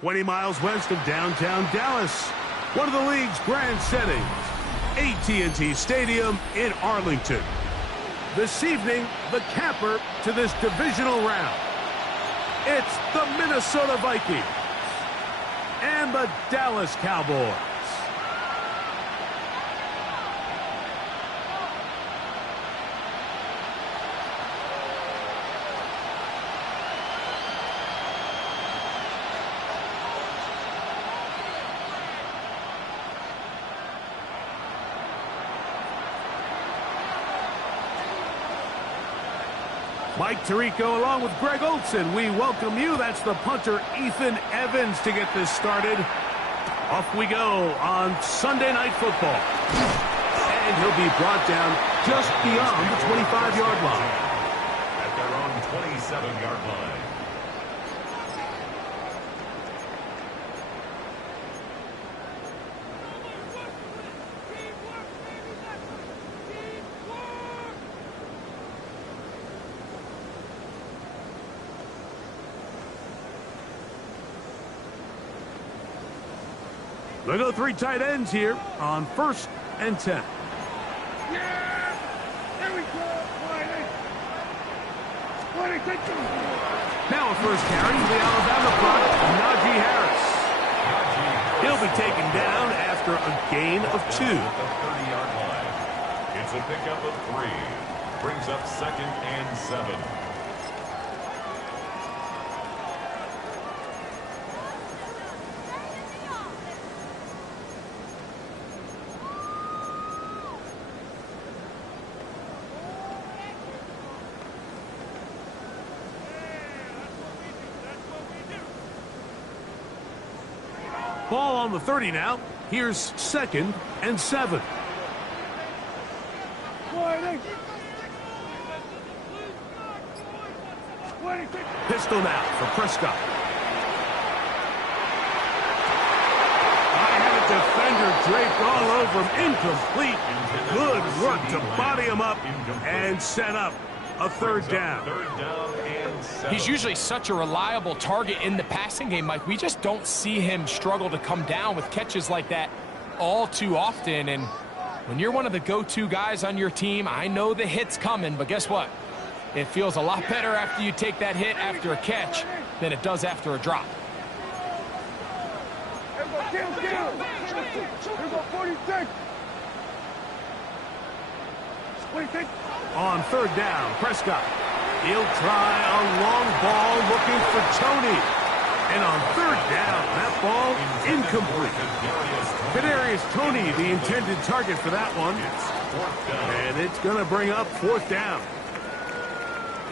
20 miles west of downtown Dallas, one of the league's grand settings, AT&T Stadium in Arlington. This evening, the capper to this divisional round. It's the Minnesota Vikings and the Dallas Cowboys. Mike Tirico along with Greg Olson. We welcome you. That's the punter, Ethan Evans, to get this started. Off we go on Sunday Night Football. And he'll be brought down just beyond the 25-yard line. At their own 27-yard line. They go three tight ends here on 1st and 10. Yeah! There we go! Now a first carry to the Alabama product, Najee Harris. He'll be taken down after a gain of 2. At the 30-yard line. It's a pickup of 3. Brings up 2nd and 7. Ball on the 30 now. Here's 2nd and 7. Pistol now for Prescott. I have a defender draped all over him. Incomplete. Good work to body him up and set up a 3rd down. He's usually such a reliable target in the passing game, Mike. We just don't see him struggle to come down with catches like that all too often. And when you're one of the go-to guys on your team, I know the hit's coming, but guess what? It feels a lot better after you take that hit after a catch than it does after a drop. On 3rd down, Prescott. He'll try a long ball looking for Tony. And on 3rd down, that ball incomplete. Kadarius Toney, the intended target for that one. And it's going to bring up 4th down.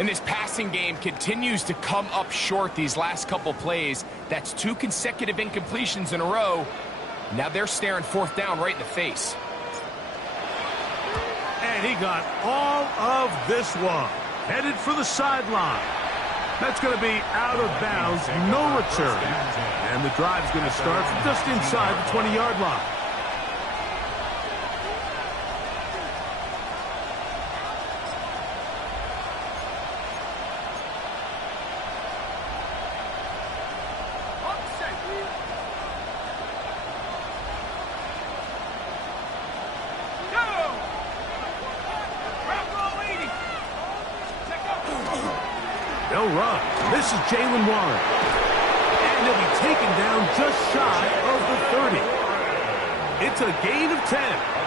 And this passing game continues to come up short these last couple plays. That's 2 consecutive incompletions in a row. Now they're staring 4th down right in the face. And he got all of this one. Headed for the sideline. That's going to be out of bounds, no return. And the drive's going to start from just inside the 20-yard line. They'll run. This is Jalen Warren. And he'll be taken down just shy of the 30. It's a gain of 10.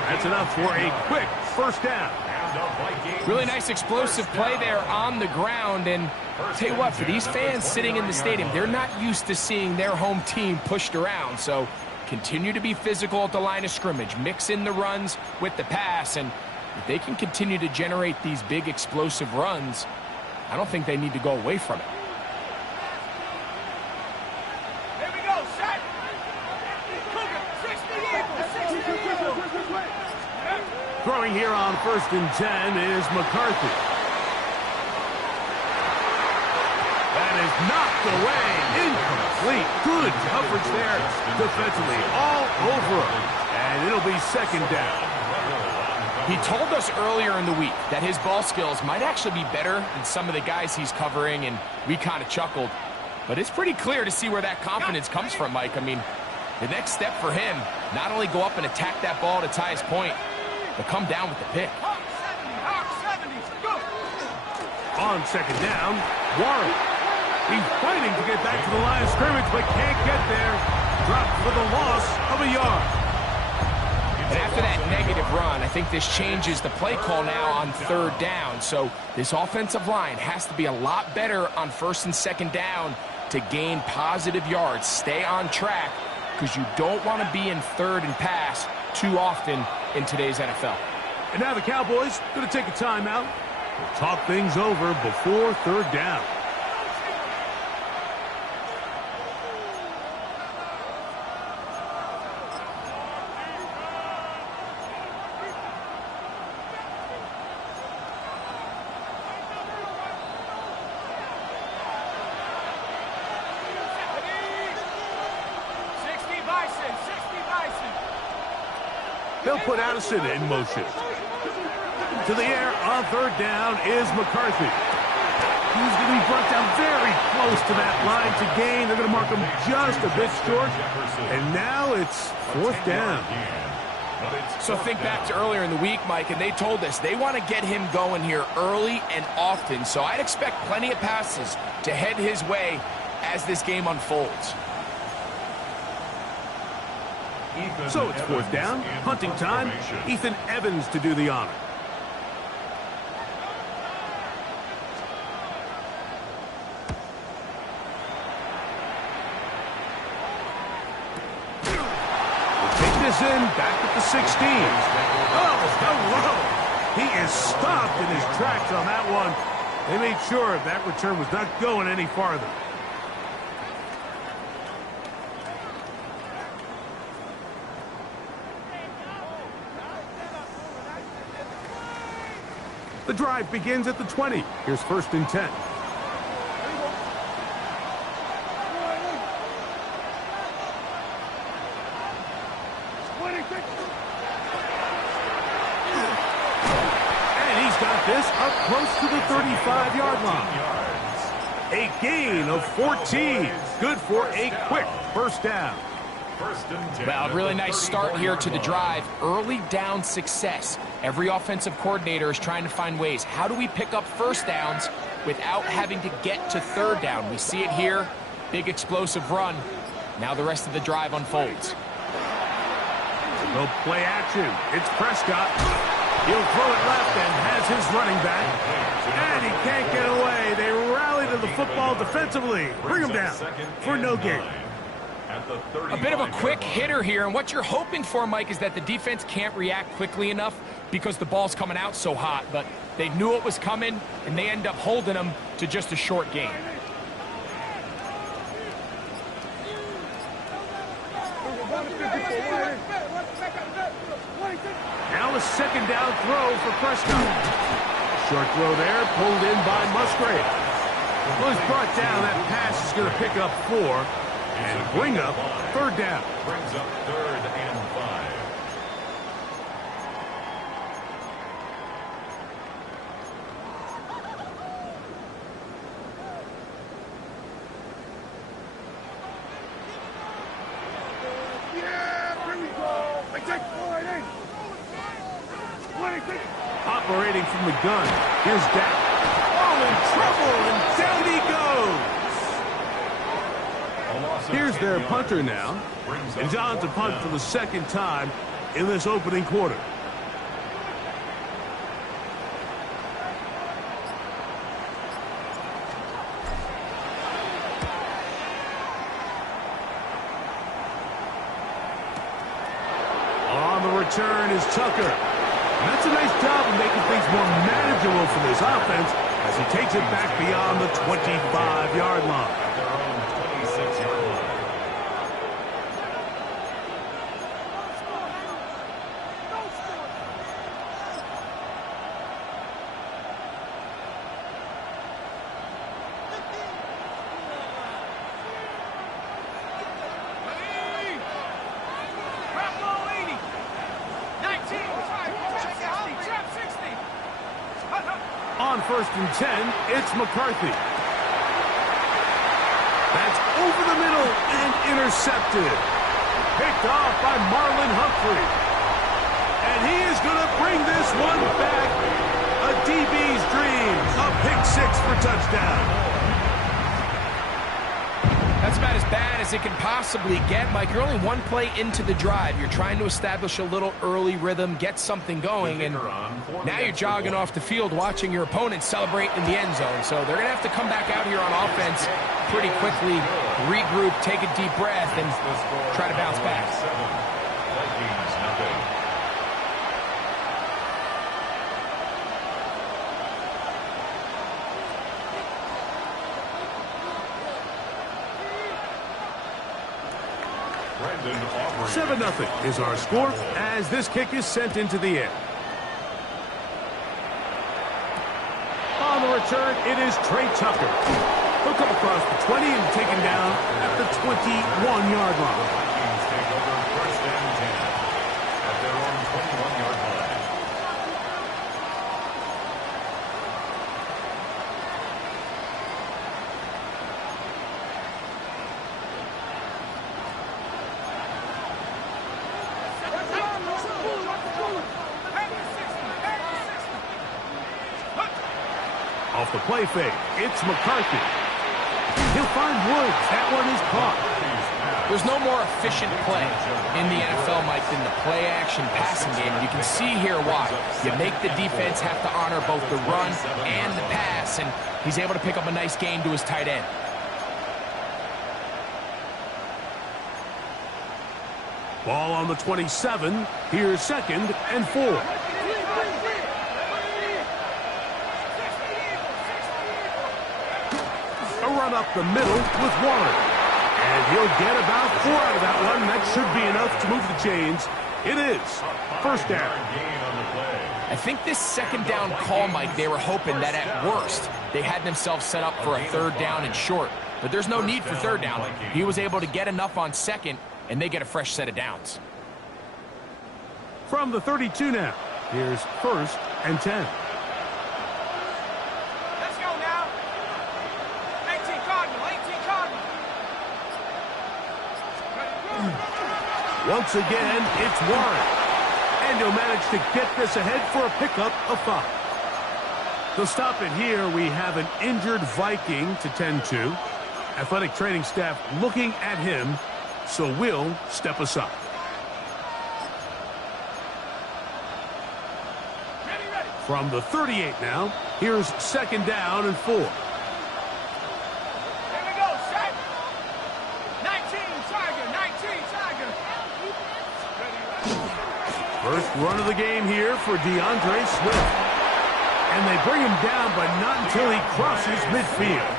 That's enough for a quick 1st down. Really nice explosive play there on the ground. And I'll tell you what, for these fans sitting in the stadium, they're not used to seeing their home team pushed around. So continue to be physical at the line of scrimmage. Mix in the runs with the pass. And if they can continue to generate these big explosive runs, I don't think they need to go away from it. Here we go, set. 60 Throwing here on 1st and 10 is McCarthy. That is knocked away. Incomplete. Good coverage there defensively. All over him. And it'll be 2nd down. He told us earlier in the week that his ball skills might actually be better than some of the guys he's covering, and we kind of chuckled. But it's pretty clear to see where that confidence comes from, Mike. I mean, the next step for him, not only go up and attack that ball to tie his point, but come down with the pick. On second down, Warren. He's fighting to get back to the line of scrimmage, but can't get there. Dropped for the loss of a yard. And after that negative run, I think this changes the play call now on third down. So this offensive line has to be a lot better on first and second down to gain positive yards. Stay on track, because you don't want to be in third and pass too often in today's NFL. And now the Cowboys going to take a timeout. We'll talk things over before third down. They'll put Addison in motion. To the air on third down is McCarthy. He's going to be brought down very close to that line to gain. They're going to mark him just a bit short. And now it's fourth down. So think back to earlier in the week, Mike, and they told us they want to get him going here early and often. So I'd expect plenty of passes to head his way as this game unfolds. So it's fourth down, punting time. Ethan Evans to do the honor. We'll take this in, back at the 16. Oh, hello! He is stopped in his tracks on that one. They made sure that return was not going any farther. The drive begins at the 20. Here's first and 10. And he's got this up close to the 35-yard line. A gain of 14. Good for a quick first down. Well, a really nice start here to the drive. Early down success. Every offensive coordinator is trying to find ways. How do we pick up first downs without having to get to third down? We see it here. Big explosive run. Now the rest of the drive unfolds. No play action. It's Prescott. He'll throw it left and has his running back. And he can't get away. They rally to the football defensively. Bring him down for no gain. A bit of a quick hitter here, and what you're hoping for, Mike, is that the defense can't react quickly enough because the ball's coming out so hot, but they knew it was coming, and they end up holding them to just a short gain. Now a second down throw for Prescott. Short throw there, pulled in by Musgrave. Well, he's brought down. That pass is going to pick up 4. And bring up third down. Brings up third and 5. Yeah, here we go. I take Operating from the gun. Here's Dak. Oh, in trouble, and down he goes. Here's their punter now. And John's a punt for the second time in this opening quarter. On the return is Tucker. And that's a nice job of making things more manageable for this offense as he takes it back beyond the 25-yard line. On first and 10, it's McCarthy. That's over the middle and intercepted. Picked off by Marlon Humphrey. And he is going to bring this one back. A DB's dream. A pick six for touchdown. That's about as bad as it can possibly get, Mike. You're only one play into the drive. You're trying to establish a little early rhythm, get something going, and now you're jogging off the field watching your opponent celebrate in the end zone. So they're going to have to come back out here on offense pretty quickly, regroup, take a deep breath, and try to bounce back. Seven 0 is our score as this kick is sent into the air. On the return, it is Trey Tucker. He'll come across the 20 and taken down at the 21-yard line. Vikings take over first and 10 at their own 21-yard line. Off the play fake, it's McCarthy. He'll find Woods. That one is caught. There's no more efficient play in the NFL, Mike, than the play-action passing game. And you can see here why. You make the defense have to honor both the run and the pass, and he's able to pick up a nice gain to his tight end. Ball on the 27. Here's 2nd and 4. A run up the middle with Warren. And he'll get about 4 out of that one. That should be enough to move the chains. It is first down. I think this second down call, Mike, they were hoping that at worst they had themselves set up for a 3rd down and short. But there's no need for 3rd down. He was able to get enough on 2nd, and they get a fresh set of downs. From the 32 now, here's 1st and 10. Let's go now. 18 Cardinal, 18 Cardinal. Once again, it's Warren. And he'll manage to get this ahead for a pickup of 5. To stop it here, we have an injured Viking to tend to. Athletic training staff looking at him, so we'll step aside. From the 38 now, here's 2nd down and 4. Here we go, set. 19 Tiger, 19 Tiger. First run of the game here for DeAndre Swift. And they bring him down, but not until he crosses midfield.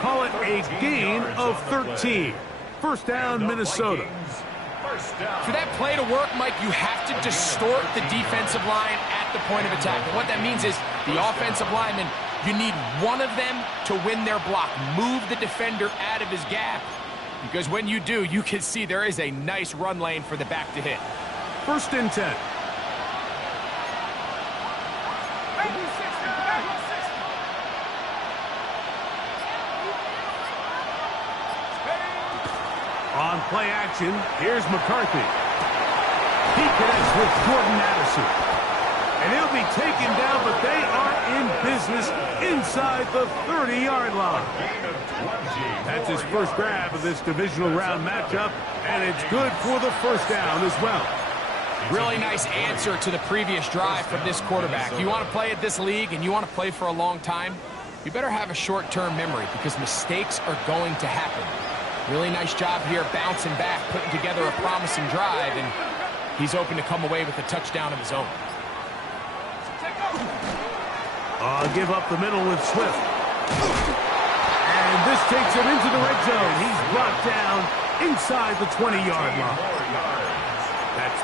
Call it a gain of 13. First down, Minnesota. For that play to work, Mike, you have to distort the defensive line at the point of attack. And what that means is the offensive lineman, you need one of them to win their block. Move the defender out of his gap. Because when you do, you can see there is a nice run lane for the back to hit. 1st and 10. On play action, here's McCarthy. He connects with Jordan Addison. And he'll be taken down, but they are in business inside the 30-yard line. That's his first grab of this divisional round matchup, and it's good for the first down as well. Really nice answer to the previous drive from this quarterback. You want to play at this league and you want to play for a long time, you better have a short-term memory because mistakes are going to happen. Really nice job here bouncing back, putting together a promising drive, and he's open to come away with a touchdown of his own. Give up the middle with Swift. And this takes him into the red zone. He's brought down inside the 20-yard line. That's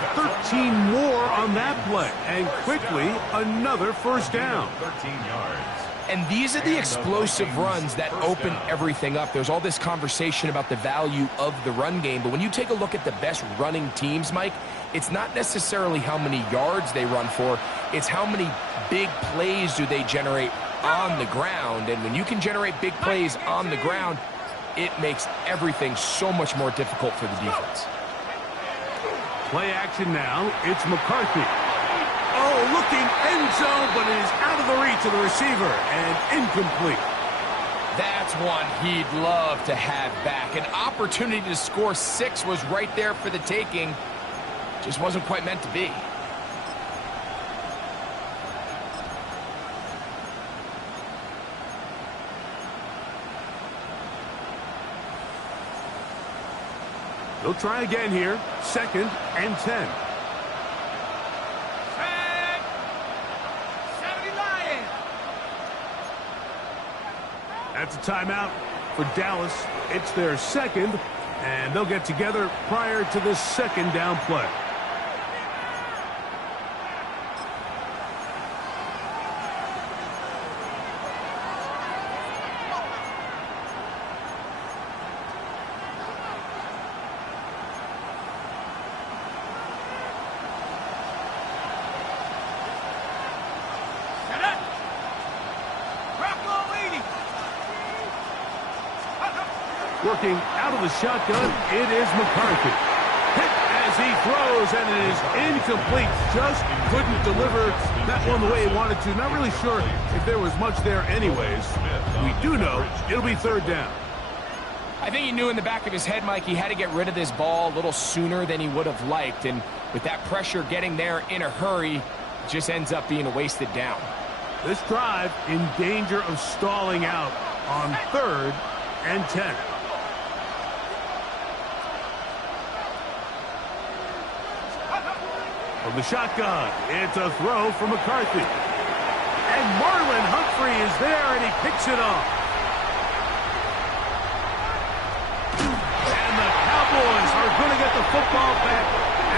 13 more on that play. And quickly, another first down. 13 yards. And these are the explosive runs that open everything up. There's all this conversation about the value of the run game, but when you take a look at the best running teams, Mike, it's not necessarily how many yards they run for, it's how many big plays do they generate on the ground. And when you can generate big plays on the ground, it makes everything so much more difficult for the defense. Play action now. It's McCarthy. Oh, looking end zone, but it is out of the reach of the receiver and incomplete. That's one he'd love to have back. An opportunity to score 6 was right there for the taking. Just wasn't quite meant to be. They'll try again here. 2nd and 10. That's a timeout for Dallas. It's their 2nd, and they'll get together prior to the 2nd down play. Working out of the shotgun, it is McCarthy. Hit as he throws, and it is incomplete. Just couldn't deliver that one the way he wanted to. Not really sure if there was much there anyways. We do know it'll be 3rd down. I think he knew in the back of his head, Mike, he had to get rid of this ball a little sooner than he would have liked. And with that pressure getting there in a hurry, it just ends up being a wasted down. This drive in danger of stalling out on 3rd and 10. From the shotgun, it's a throw from McCarthy. And Marlon Humphrey is there, and he picks it off. And the Cowboys are going to get the football back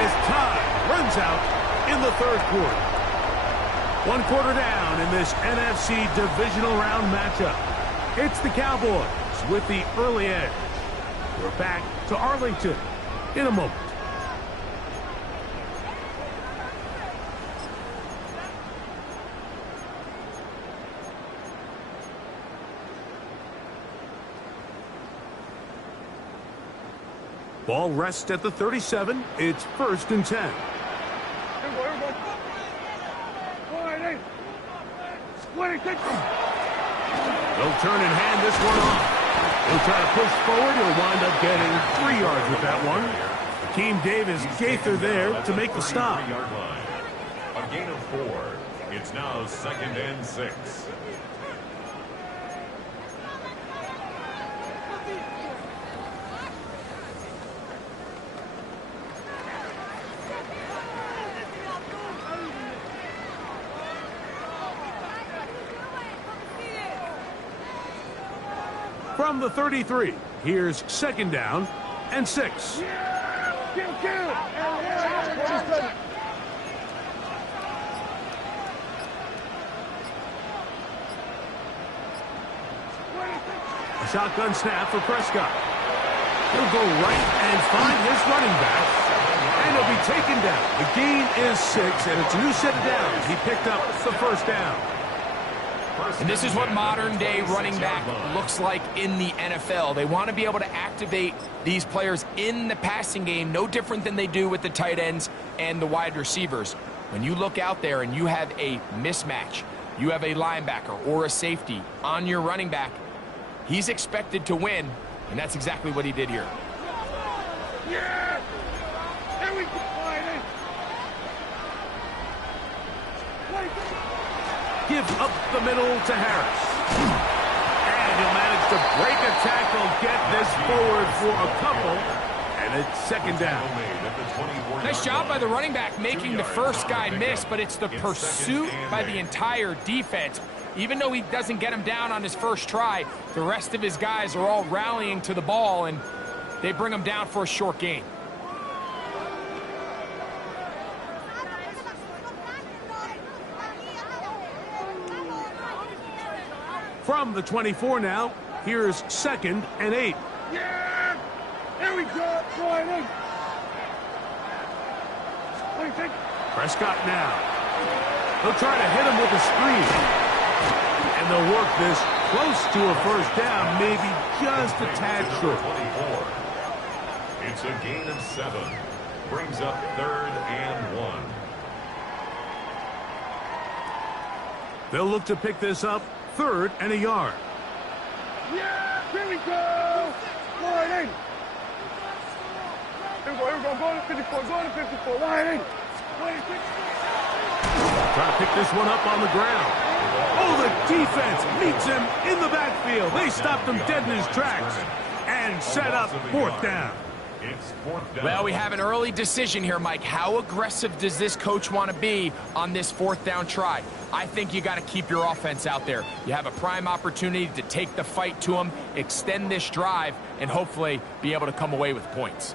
as time runs out in the 3rd quarter. 1 quarter down in this NFC divisional round matchup. It's the Cowboys with the early edge. We're back to Arlington in a moment. Ball rests at the 37. It's 1st and 10. They'll turn and hand this one off. He'll try to push forward. He'll wind up getting 3 yards with that one. Team Davis Gaither there to make the stop. A gain of 4. It's now 2nd and 6. From the 33, here's 2nd down and 6. A shotgun snap for Prescott. He'll go right and find his running back, and he'll be taken down. The gain is 6, and it's a new set of downs. He picked up the 1st down. And this is what modern-day running back looks like in the NFL. They want to be able to activate these players in the passing game, no different than they do with the tight ends and the wide receivers. When you look out there and you have a mismatch, you have a linebacker or a safety on your running back, he's expected to win, and that's exactly what he did here. Yeah! There we go! Give up the middle to Harris. And he'll manage to break a tackle, get this forward for a couple, and it's 2nd down. Nice job by the running back making the first guy miss, but it's the pursuit by the entire defense. Even though he doesn't get him down on his first try, the rest of his guys are all rallying to the ball, and they bring him down for a short gain. From the 24 now, here's 2nd and 8. Yeah! There we go! Friday! Prescott now. They'll try to hit him with a screen. And they'll work this close to a first down, maybe just a tad short. 24. It's a gain of 7. Brings up 3rd and 1. They'll look to pick this up 3rd and a yard. Yeah, here we go. Line in. Here we go. Go to 54. Go to 54. Line in. Try to pick this one up on the ground. Oh, the defense meets him in the backfield. They stopped him dead in his tracks and set up 4th down. It's 4th down. Well, we have an early decision here, Mike. How aggressive does this coach want to be on this 4th down try? I think you got to keep your offense out there. You have a prime opportunity to take the fight to them, extend this drive, and hopefully be able to come away with points.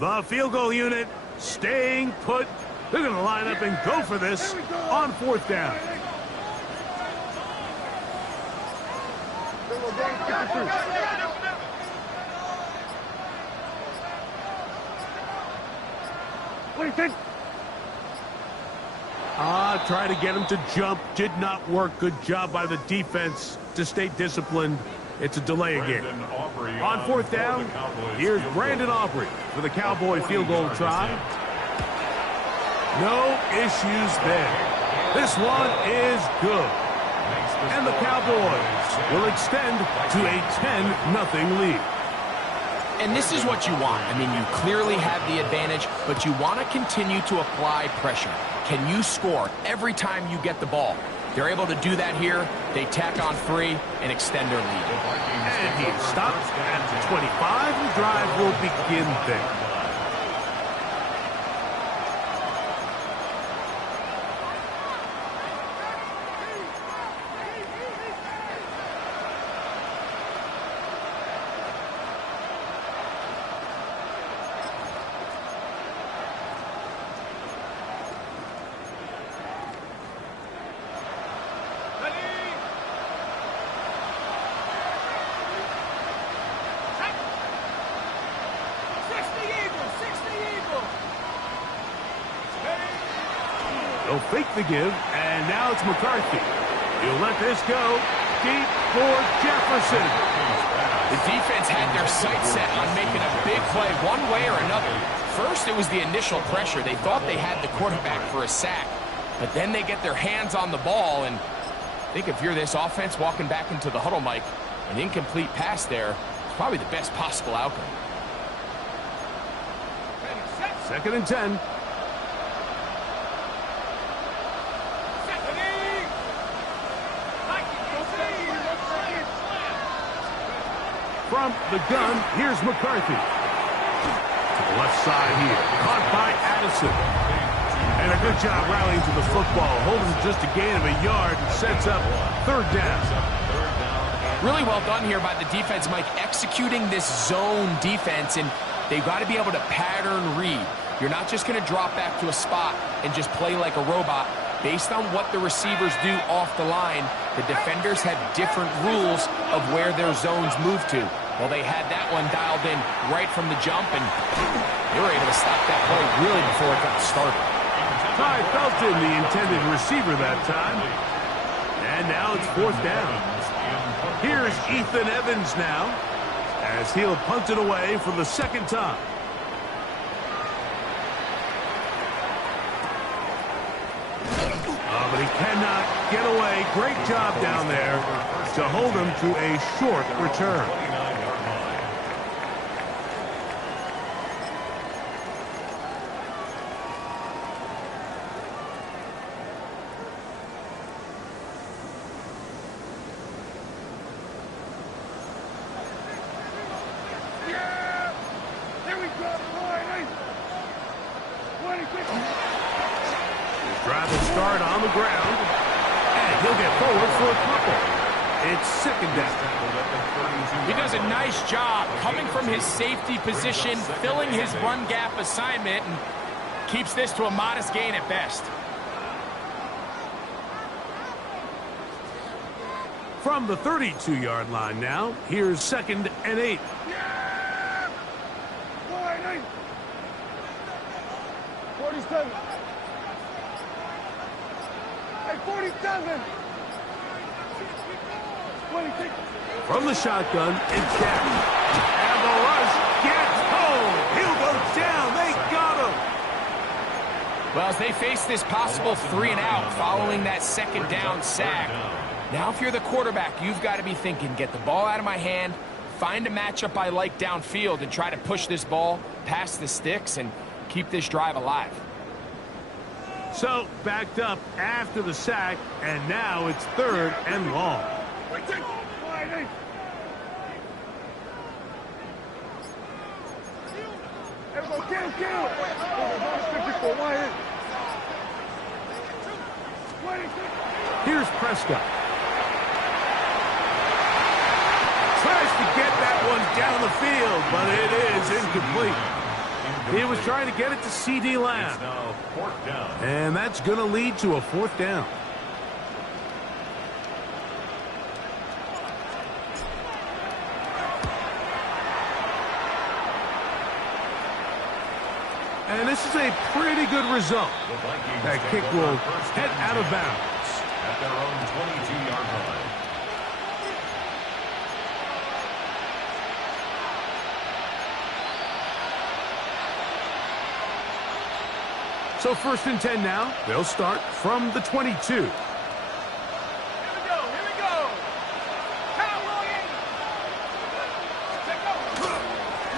The field goal unit staying put. They're going to line up and go for this on 4th down. What do you think? Try to get him to jump. Did not work. Good job by the defense to stay disciplined. It's a delay again. On 4th down, here's Brandon Aubrey for the Cowboy field goal try. No issues there. This one is good. And the Cowboys will extend to a 10-0 lead. And this is what you want. I mean, you clearly have the advantage, but you want to continue to apply pressure. Can you score every time you get the ball? They're able to do that here. They tack on 3 and extend their lead. And he stops at the 25. The drive will begin there. They'll fake the give, and now it's McCarthy. He'll let this go deep for Jefferson. The defense had their sights set on making a big play one way or another. First, it was the initial pressure. They thought they had the quarterback for a sack. But then they get their hands on the ball, and I think if you're this offense walking back into the huddle, Mike, an incomplete pass there is probably the best possible outcome. 2nd and 10. From the gun, here's McCarthy. To the left side here. Caught by Addison. And a good job rallying to the football. Holding just a gain of a yard and sets up 3rd down. Really well done here by the defense, Mike, executing this zone defense, and they've got to be able to pattern read. You're not just going to drop back to a spot and just play like a robot. Based on what the receivers do off the line, the defenders have different rules of where their zones move to. Well, they had that one dialed in right from the jump, and they were able to stop that play really before it got started. Ty Felton, the intended receiver that time. And now it's 4th down. Here's Ethan Evans now, as he'll punt it away for the 2nd time. But he cannot get away. Great job down there to hold him to a short return. Drive and start on the ground, and he'll get forward for a couple. It's 2nd down. He does a nice job coming from his safety position, filling his run gap assignment, and keeps this to a modest gain at best. From the 32-yard line now, here's 2nd and 8. Yeah! 47. Hey, From the shotgun, it's Jack. And the rush gets home. He'll go down. They got him. Well, as they face this possible 3-and-out following that second down sack, now if you're the quarterback, you've got to be thinking, get the ball out of my hand, find a matchup I like downfield, and try to push this ball past the sticks and keep this drive alive. So, backed up after the sack, and now it's 3rd and long. Here's Prescott. Tries to get that one down the field, but it is incomplete. He was trying to get it to C.D. Lamb. And that's going to lead to a 4th down. And this is a pretty good result. That kick will head out of bounds. At their own 22-yard line. So 1st and 10 now. They'll start from the 22. Here we go. Kyle Williams.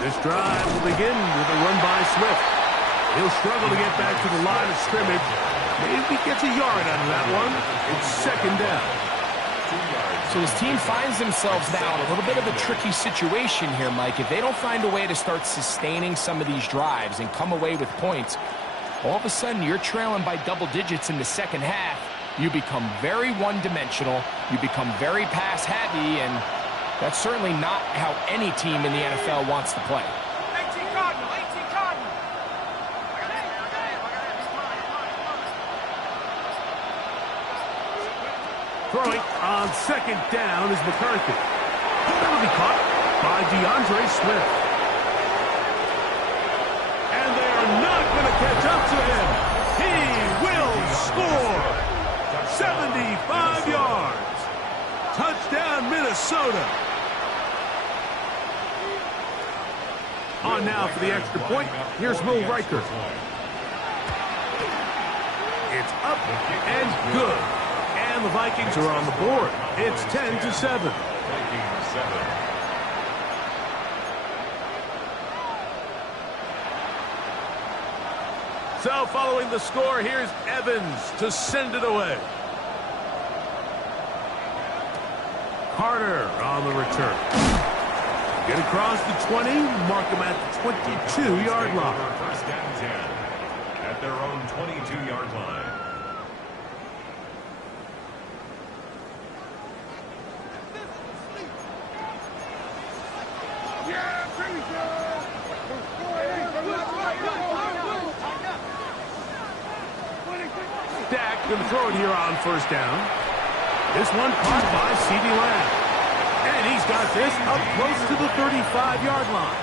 This drive will begin with a run by Swift. He'll struggle to get back to the line of scrimmage. Maybe gets a yard out of that one. It's 2nd down. So his team finds themselves now in a little bit of a tricky situation here, Mike. If they don't find a way to start sustaining some of these drives and come away with points, all of a sudden you're trailing by double digits in the second half. You become very one-dimensional. You become very pass-heavy, and that's certainly not how any team in the NFL wants to play. 18 Cardinal. Throwing on 2nd down is McCarthy. That'll be caught by DeAndre Swift. And they are not going to catch up to him. He will score. 75 yards. Touchdown, Minnesota. On now for the extra point. Here's Will Riker. It's up and good. And the Vikings are on the board. It's 10-7. So following the score, here's Evans to send it away. Carter on the return. Get across the 20, mark him at the 22-yard line. 1st and 10 at their own 22-yard line. Dak going to throw it here on 1st down. This one caught by C.D. Lamb. And he's got this up close to the 35-yard line.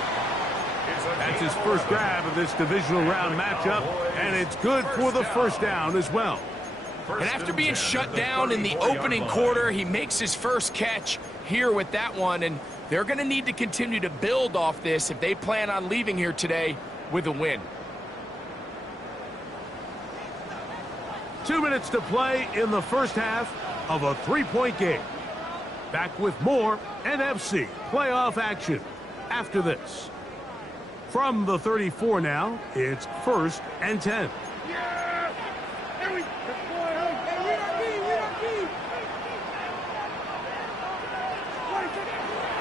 That's his first grab of this divisional round matchup, and it's good for the 1st down as well. And after being shut down in the opening quarter, he makes his first catch here with that one, and they're going to need to continue to build off this if they plan on leaving here today with a win. 2 minutes to play in the 1st half of a 3-point game. Back with more NFC playoff action after this. From the 34 now, it's 1st and 10.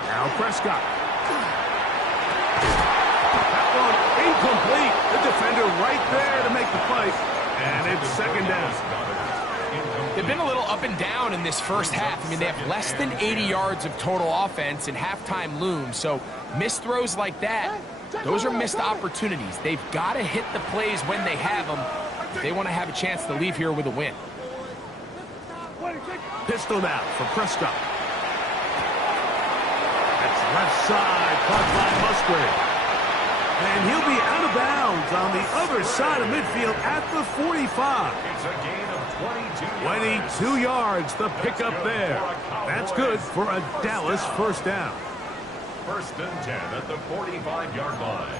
Now Prescott. That one incomplete. The defender right there to make the play. And it's 2nd down. They've been a little up and down in this first half. I mean, they have less than 80 yards of total offense and halftime looms. So missed throws like that, those are missed opportunities. They've got to hit the plays when they have them if they want to have a chance to leave here with a win. Pistol now for Prescott. That's left side, caught by Musgrave. And he'll be out of bounds on the other side of midfield at the 45. It's a gain of 22 yards, the pickup there. That's good for a Dallas first down. First and 10 at the 45-yard line.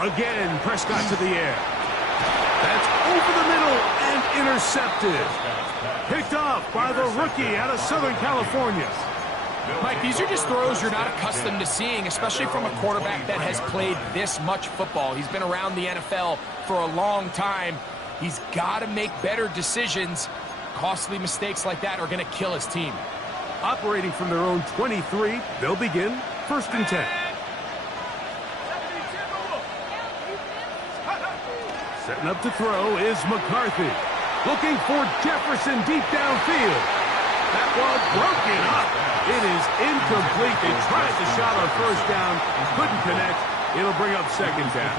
Again, Prescott to the air. That's over the middle and intercepted. Picked off by the rookie out of Southern California. Mike, these are just throws you're not accustomed to seeing, especially from a quarterback that has played this much football. He's been around the NFL for a long time. He's got to make better decisions. Costly mistakes like that are going to kill his team. Operating from their own 23, they'll begin first and 10. Setting up to throw is McCarthy. Looking for Jefferson deep downfield. That ball broken up. It is incomplete. They tried the shot on first down. Couldn't connect. It'll bring up second down.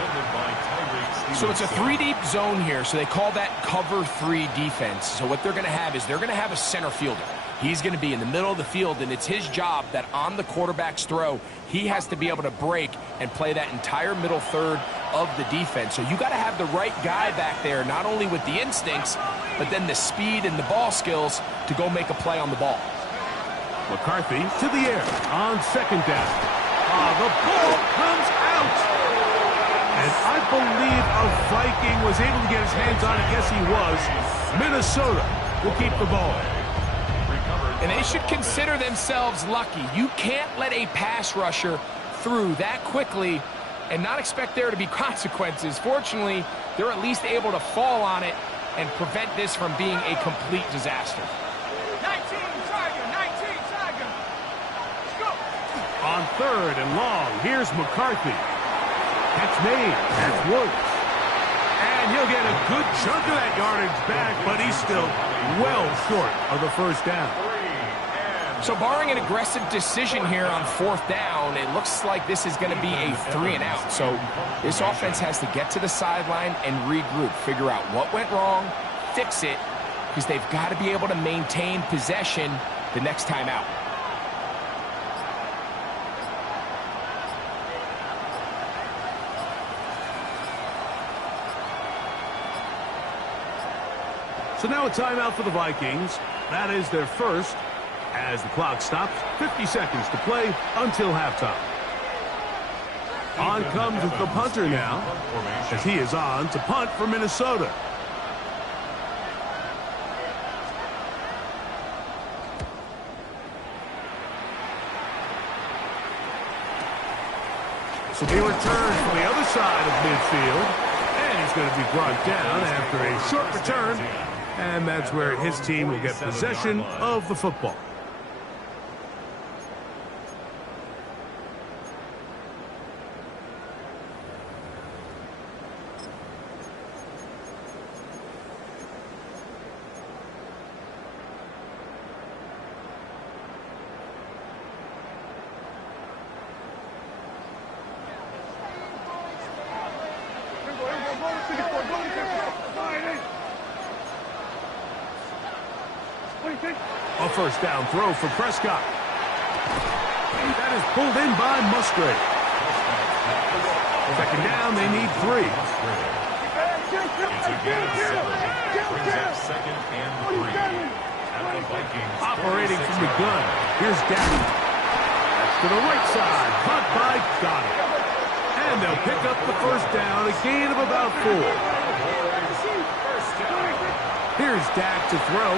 So it's a 3-deep zone here, so they call that cover 3 defense. So what they're going to have is they're going to have a center fielder. He's going to be in the middle of the field, and it's his job that on the quarterback's throw, he has to be able to break and play that entire middle third of the defense. So you got to have the right guy back there, not only with the instincts, but then the speed and the ball skills to go make a play on the ball. McCarthy to the air on second down. The ball comes out. And I believe a Viking was able to get his hands on it. Yes, he was. Minnesota will keep the ball. And they should consider themselves lucky. You can't let a pass rusher through that quickly and not expect there to be consequences. Fortunately, they're at least able to fall on it and prevent this from being a complete disaster. 19 Tiger, 19 Tiger. Let's go. On third and long, here's McCarthy. Catch made. That's Woods. And he'll get a good chunk of that yardage back, but he's still well short of the first down. So barring an aggressive decision here on fourth down, it looks like this is going to be a 3-and-out. So this offense has to get to the sideline and regroup, figure out what went wrong, fix it, because they've got to be able to maintain possession the next time out. So now a timeout for the Vikings. That is their first. As the clock stops, 50 seconds to play until halftime. On comes the punter now, as he is on to punt for Minnesota. This will be returned from the other side of midfield, and he's going to be brought down after a short return, and that's where his team will get possession of the football. A first down throw for Prescott. That is pulled in by Musgrave. Second down, they need 3. It's a gain of 7. Brings up second and 3. At the Vikings. Operating from the gun. Here's Dak. To the right side. Caught by Goddard. And they'll pick up the first down. A gain of about 4. Here's Dak to throw.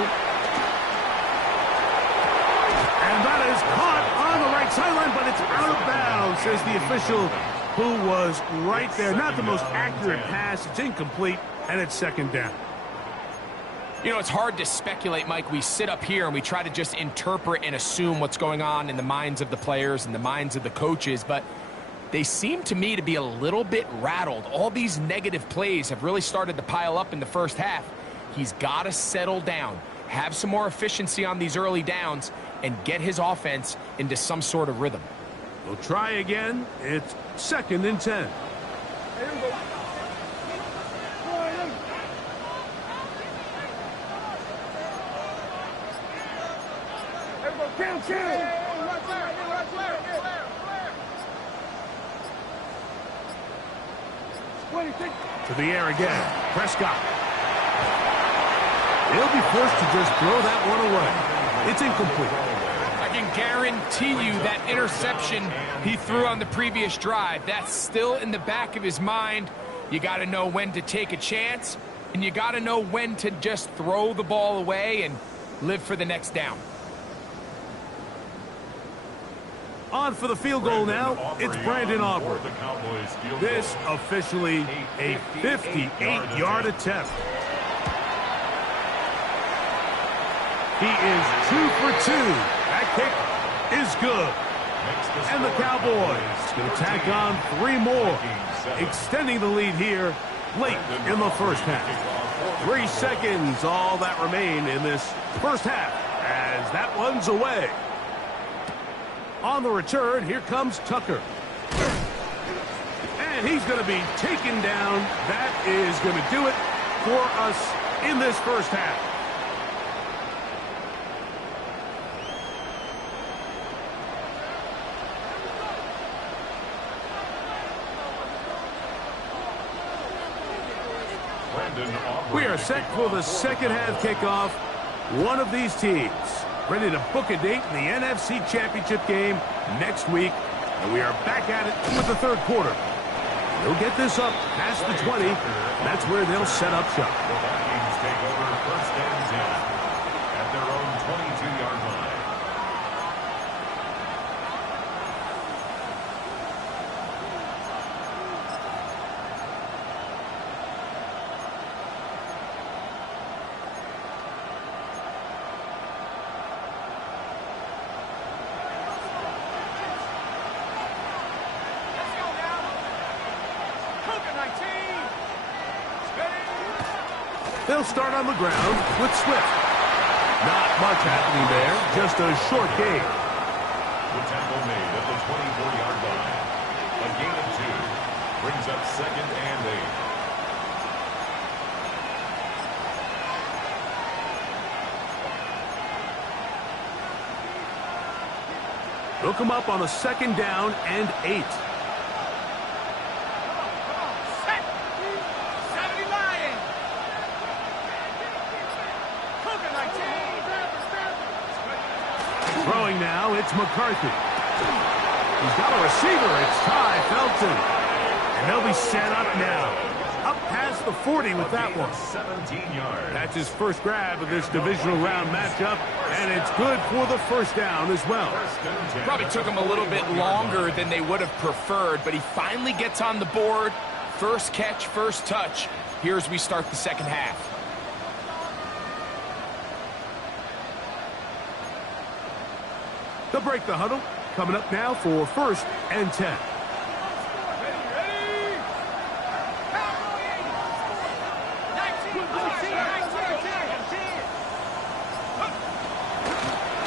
And that is caught on the right sideline, but it's out of bounds, says the official who was right there. Not the most accurate pass. It's incomplete, and it's second down. You know, it's hard to speculate, Mike. We sit up here and we try to just interpret and assume what's going on in the minds of the players and the minds of the coaches, but they seem to me to be a little bit rattled. All these negative plays have really started to pile up in the first half. He's got to settle down, have some more efficiency on these early downs, and get his offense into some sort of rhythm. We'll try again. It's second and 10. To the air again. Prescott. He'll be forced to just throw that one away. It's incomplete. I can guarantee you that interception he threw on the previous drive, that's still in the back of his mind. You got to know when to take a chance, and you got to know when to just throw the ball away and live for the next down. On for the field goal now, it's Brandon Aubrey. This officially a 58-yard attempt. He is 2 for 2. That kick is good. And the Cowboys going to tack on 3 more, extending the lead here late in the first half. 3 seconds, all that remain in this first half, as that one's away. On the return, here comes Tucker. And he's going to be taken down. That is going to do it for us in this first half. We are set for the second half kickoff. One of these teams ready to book a date in the NFC Championship game next week. And we are back at it with the third quarter. They'll get this up past the 20. That's where they'll set up shop. The Vikings take over first and 10 at their own 22-yard line. They'll start on the ground with Swift. Not much happening there, just a short game. The tackle made at the 24-yard line. A gain of 2 brings up second and 8. They'll come up on a second down and 8. Throwing now, it's McCarthy. He's got a receiver. It's Ty Felton. And they'll be set up now. Up past the 40 with that one. 17 yards. That's his first grab of this divisional round matchup, and it's good for the first down as well. Probably took him a little bit longer than they would have preferred, but he finally gets on the board. First catch, first touch. Here as we start the second half. They'll break the huddle. Coming up now for first and 10.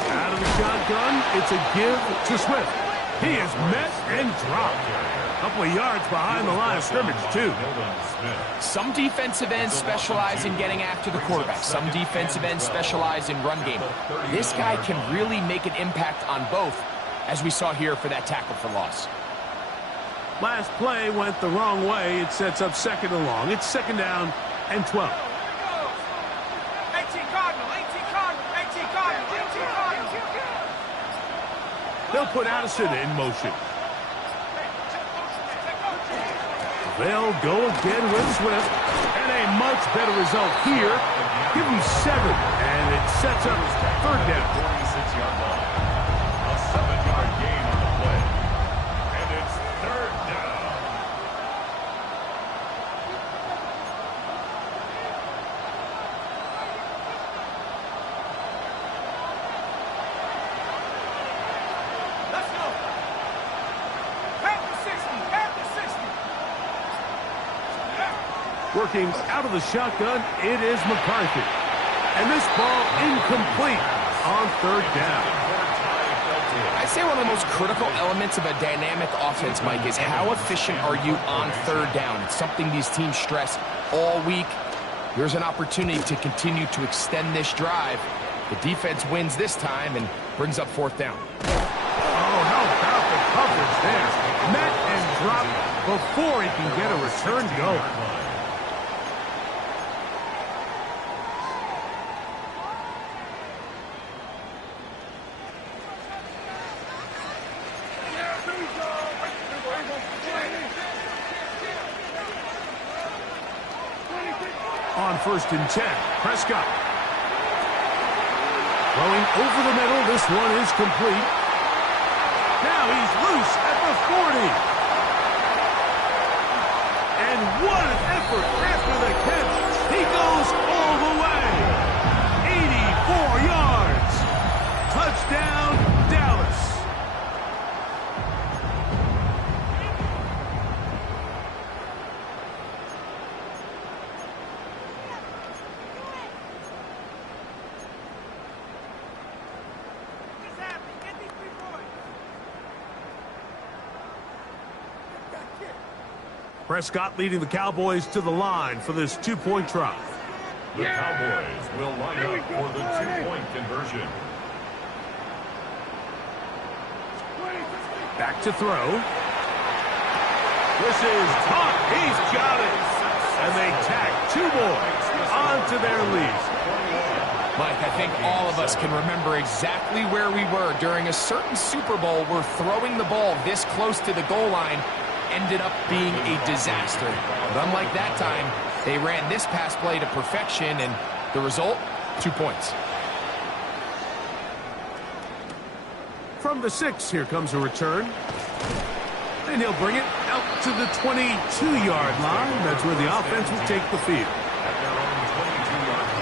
Out of the shotgun, it's a give to Swift. He is met and dropped. A couple of yards behind the line of scrimmage, too. Some defensive ends specialize in getting after the quarterback. Some defensive ends specialize in run game. This guy can really make an impact on both, as we saw here for that tackle for loss. Last play went the wrong way. It sets up second and long. It's second down and 12. 18 Cardinal, 18 Cardinal, 18 Cardinal, 18 Cardinal. They'll put Addison in motion. They'll go again with Swift, and a much better result here. Give him 7, and it sets up third down. 46-yard line. A 7-yard gain on the play. And it's third down. Let's go. Half the 60, half the 60. Working out of the shotgun, it is McCarthy. And this ball incomplete on third down. I'd say one of the most critical elements of a dynamic offense, Mike, is how efficient are you on third down. It's something these teams stress all week. Here's an opportunity to continue to extend this drive The defense wins this time and brings up 4th down. Oh, how about the coverage there? Met and dropped before he can get a return going. On 1st and 10, Prescott. Throwing over the middle, this one is complete. Now he's loose at the 40. And what an effort after the catch. He goes all the way. 84 yards. Touchdown, Dallas. Prescott leading the Cowboys to the line for this 2-point try. The Cowboys will line up for the 2-point conversion. Back to throw. This is caught. He's got it. And they tack 2 more onto their lead. Mike, I think all of us can remember exactly where we were during a certain Super Bowl where throwing the ball this close to the goal line ended up being a disaster. But unlike that time, they ran this pass play to perfection, and the result, 2 points. From the 6, here comes a return. And he'll bring it out to the 22-yard line. That's where the offense will take the field. At their own 22-yard line.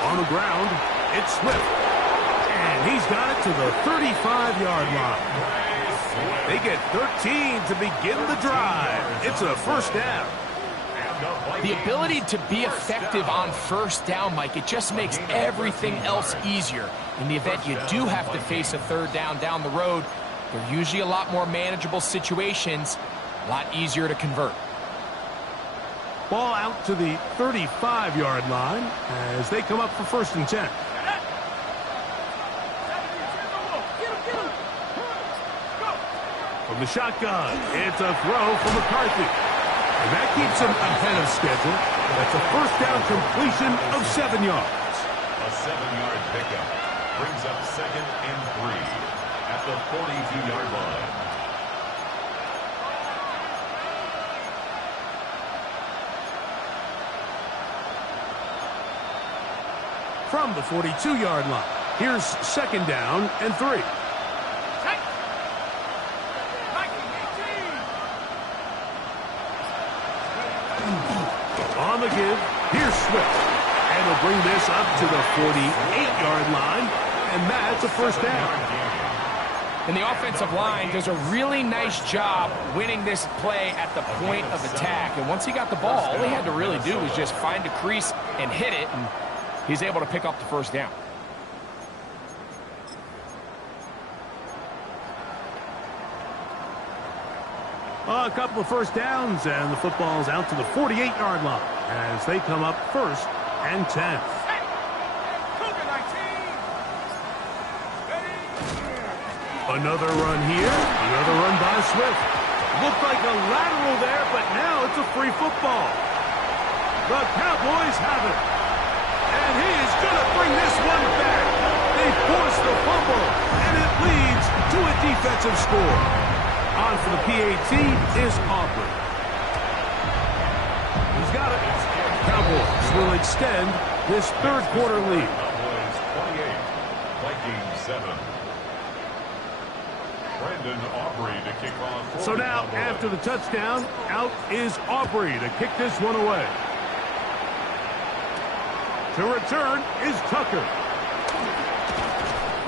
On the ground, it's Swift. And he's got it to the 35-yard line. They get 13 to begin the drive. It's a 1st down. The ability to be effective on 1st down, Mike, it just makes everything else easier. In the event you do have to face a 3rd down the road, they're usually a lot more manageable situations, a lot easier to convert. Ball out to the 35-yard line as they come up for 1st and 10. From the shotgun, it's a throw from McCarthy. And that keeps him ahead of schedule. That's a 1st down completion of 7 yards. A 7-yard pickup brings up 2nd and 3 at the 42-yard line. From the 42-yard line, here's 2nd down and 3. On the give, here's Swift. And he'll bring this up to the 48-yard line, and that's a 1st down. And the offensive line does a really nice job winning this play at the point of attack. And once he got the ball, all he had to really do was just find a crease and hit it, and he's able to pick up the 1st down. A couple of 1st downs, and the football's out to the 48-yard line as they come up 1st and 10. Another run here, another run by Swift. Looked like a lateral there, but now it's a free football. The Cowboys have it. And he is going to bring this one back. They force the fumble, and it leads to a defensive score. On for the PAT is Aubrey. He's got it. Cowboys will extend this 3rd quarter lead. Cowboys 28, Vikings 7. Brandon Aubrey to kick off. So now, after the touchdown, out is Aubrey to kick this one away. To return is Tucker.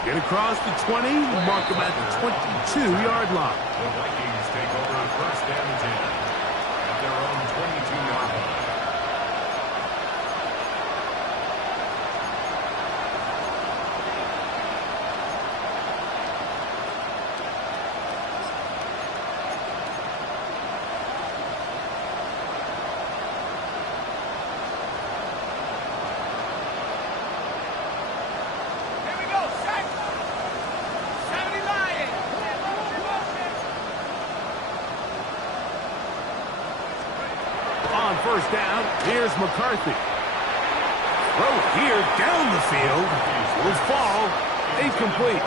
Get across the 20, mark him at the 22-yard line. The Vikings take over first and 10 at their own 22-yard line. First down, here's McCarthy. Throw here down the field. Will fall. Incomplete.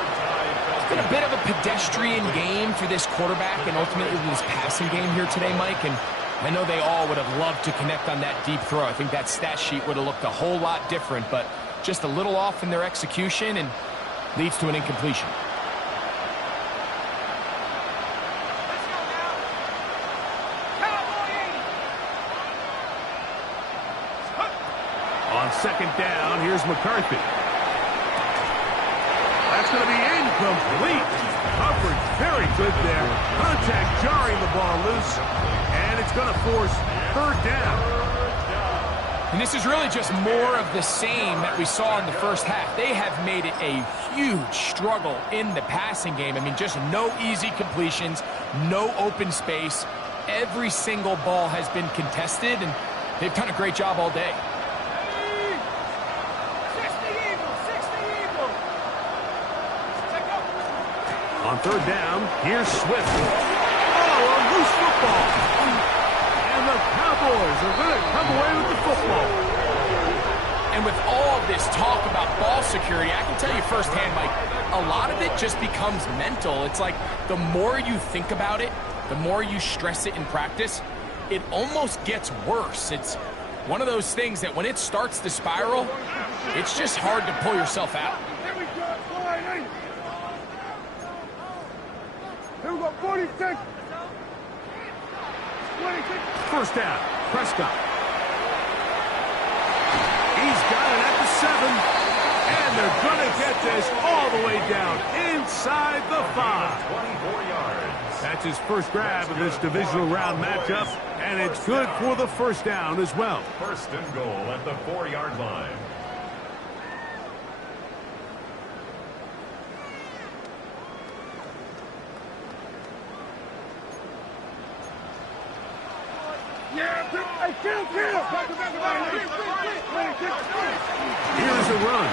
It's been a bit of a pedestrian game for this quarterback and ultimately this passing game here today, Mike. And I know they all would have loved to connect on that deep throw. I think that stat sheet would have looked a whole lot different, but just a little off in their execution and leads to an incompletion. On second down, here's McCarthy. That's going to be incomplete. Coverage very good there. Contact jarring the ball loose. And it's going to force third down. And this is really just more of the same that we saw in the first half. They have made it a huge struggle in the passing game. I mean, just no easy completions, no open space. Every single ball has been contested, and they've done a great job all day. On third down, here's Swift. Oh, a loose football. And the Cowboys are going to come away with the football. And with all of this talk about ball security, I can tell you firsthand, Mike, a lot of it just becomes mental. It's like the more you think about it, the more you stress it in practice, it almost gets worse. It's one of those things that when it starts to spiral, it's just hard to pull yourself out. Here we go, 46. First down, Prescott. He's got it at the 7. And they're going to get this all the way down inside the 5. 24 yards. That's his first grab of this divisional round matchup, and it's good for the first down as well. First and goal at the 4-yard line. Here's a run.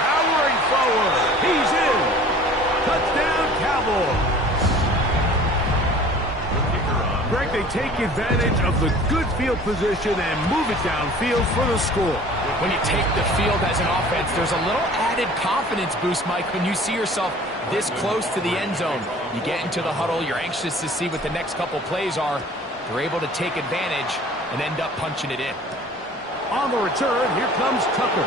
Powering forward. He's in. Touchdown, Cowboys. Greg, they take advantage of the good field position and move it downfield for the score. When you take the field as an offense, there's a little added confidence boost, Mike, when you see yourself this close to the end zone. You get into the huddle, you're anxious to see what the next couple plays are. They're able to take advantage and end up punching it in. On the return, here comes Tucker.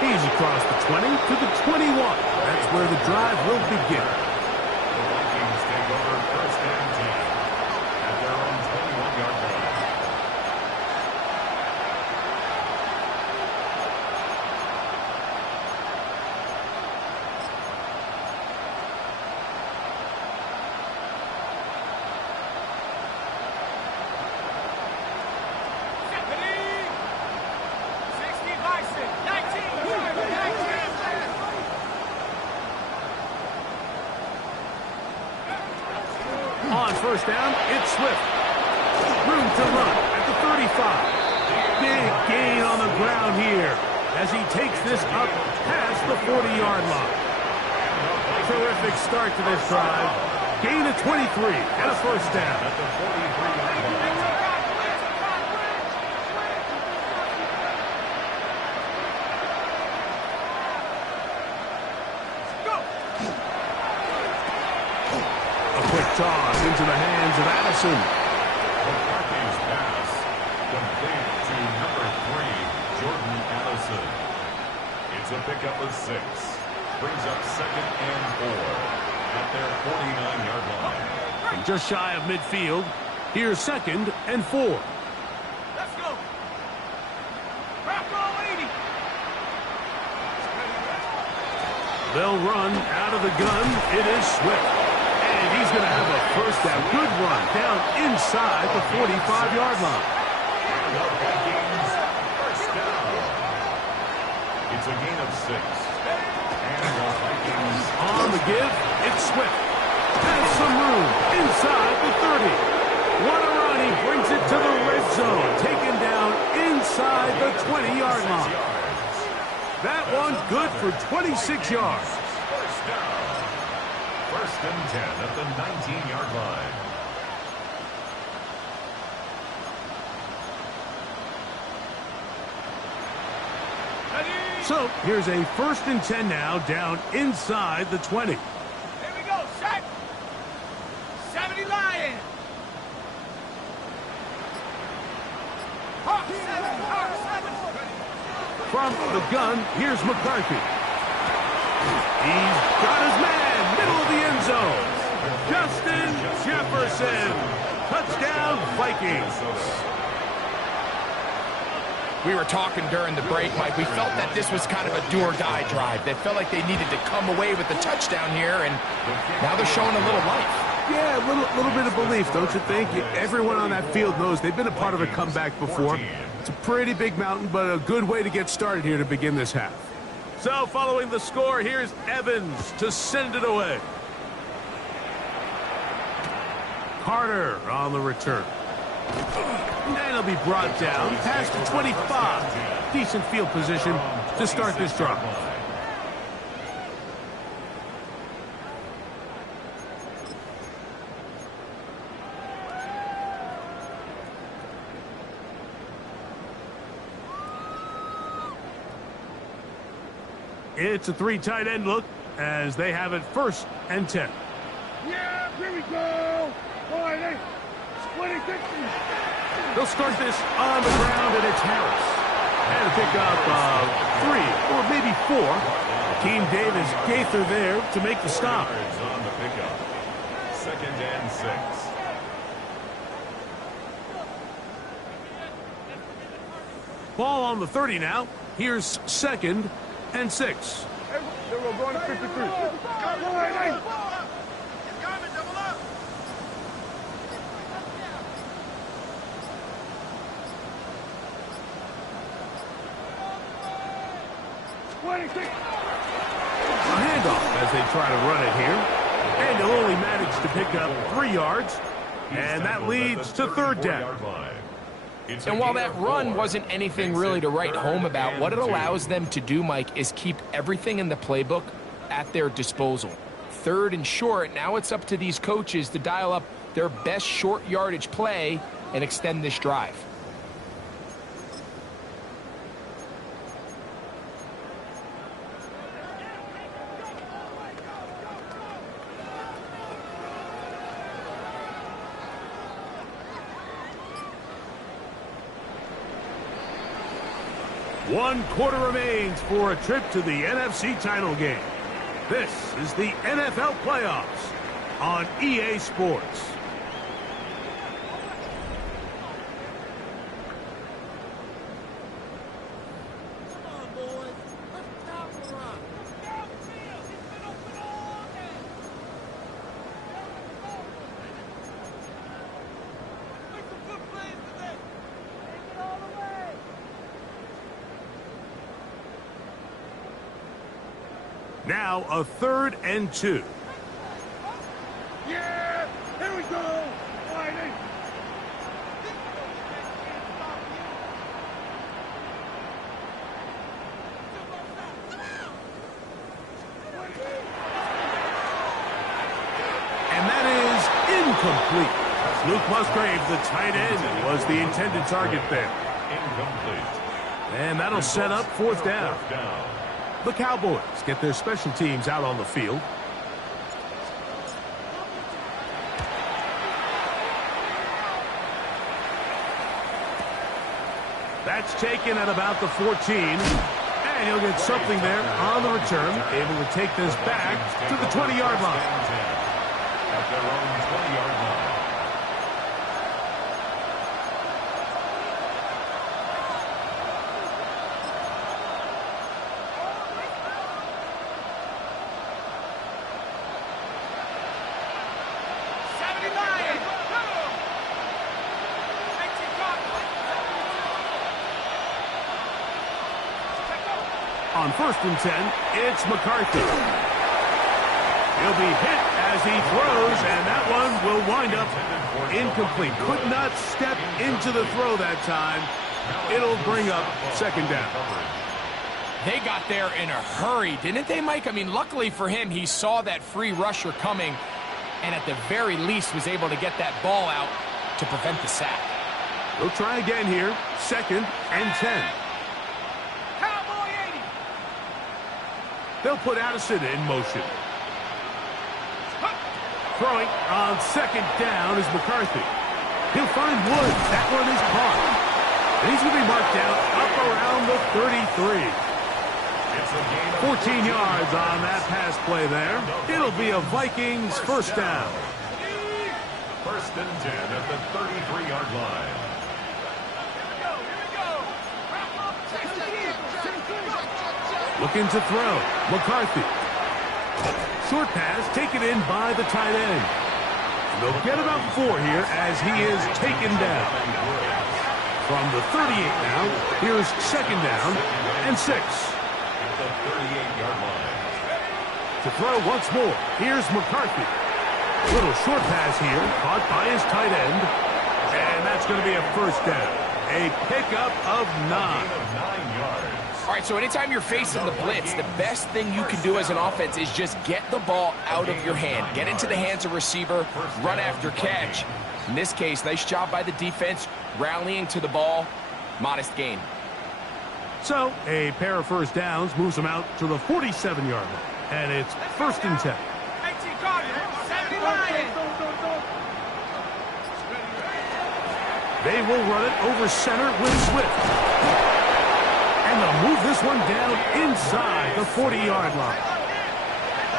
He's across the 20 to the 21. That's where the drive will begin. The Vikings take over first and 10 at their own 21-yard line. On first down, it's Swift. Room to run at the 35. Big gain on the ground here as he takes this up past the 40-yard line. Terrific start to this drive. Gain of 23 and a first down. At the 43-yard line. Quick toss into the hands of Addison. McCarthy's pass complete to number 3, Jordan Addison. It's a pickup of 6. Brings up second and 4 at their 49-yard line. And just shy of midfield, here's second and 4. Let's go. Crack all 80. They'll run out of the gun. It is Swift. And he's going to have a first down. Good run down inside the 45-yard line. First down. It's a gain of 6. And the Vikings on the give. It's Swift. Has some room inside the 30. What a run. He brings it to the red zone. Taken down inside the 20-yard line. That one good for 26 yards. First down. First and 10 at the 19-yard line. So here's a first and 10 now down inside the 20. Here we go, set. 70 Lions. Hawk 7, Hawk 7. From the gun, here's McCarthy. He's got his man, middle of the end zone. Justin Jefferson. Touchdown, Vikings. We were talking during the break, Mike. We felt that this was kind of a do-or-die drive. They felt like they needed to come away with the touchdown here, and now they're showing a little life. Yeah, a little bit of belief, don't you think? Everyone on that field knows they've been a part of a comeback before. It's a pretty big mountain, but a good way to get started here to begin this half. So following the score, here's Evans to send it away. Carter on the return. And he'll be brought down past the 25. Decent field position to start this drive. It's a 3 tight end look as they have it first and 10. Yeah, here we go. Boy, they splitting things. They'll start this on the ground, and it's Harris. And a pickup of 3 or maybe 4. Team Davis Gaither there to make the stop. On the pickup. Second and 6. Ball on the 30 now. Here's second and 6. We're going to 53. A handoff as they try to run it here. And they'll only manage to pick up 3 yards. And that leads to third down. And while that run wasn't anything really to write home about, what it allows them to do, Mike, is keep everything in the playbook at their disposal. Third and short, now it's up to these coaches to dial up their best short yardage play and extend this drive. One quarter remains for a trip to the NFC title game. This is the NFL playoffs on EA Sports. Now a 3rd and 2. Yeah, here we go. Fighting. And that is incomplete. Luke Musgrave, the tight end, was the intended target there. Incomplete. And that'll set up 4th down. The Cowboys get their special teams out on the field. That's taken at about the 14. And he'll get something there on the return. Able to take this back to the 20-yard line. At their own 20-yard line. On 1st and 10, it's McCarthy. He'll be hit as he throws, and that one will wind up incomplete. Could not step into the throw that time. It'll bring up 2nd down. They got there in a hurry, didn't they, Mike? I mean, luckily for him, he saw that free rusher coming, and at the very least was able to get that ball out to prevent the sack. We'll try again here. 2nd and 10. Cowboy 80. They'll put Addison in motion. Throwing on 2nd down is McCarthy. He'll find Woods. That one is caught. And he's going to be marked down up around the 33. 14 yards on that pass play there. It'll be a Vikings 1st down. 1st and 10 at the 33-yard line. Looking to throw. McCarthy. Short pass taken in by the tight end. They'll get about 4 here as he is taken down. From the 38 now, here's 2nd down and 6. At the 38-yard line. To throw once more, here's McCarthy. Little short pass here, caught by his tight end. And that's going to be a 1st down. A pickup of 9. Gain of 9 yards. All right, so anytime you're facing the blitz, the best thing you can do as an offense is just get the ball out of your hand. Get into the hands of receiver, run after catch. In this case, nice job by the defense, rallying to the ball. Modest gain. So, a pair of 1st downs moves them out to the 47-yard line. And it's 1st and 10. 18 Carter. 70 Lions. They will run it over center with Swift. And they'll move this one down inside the 40-yard line.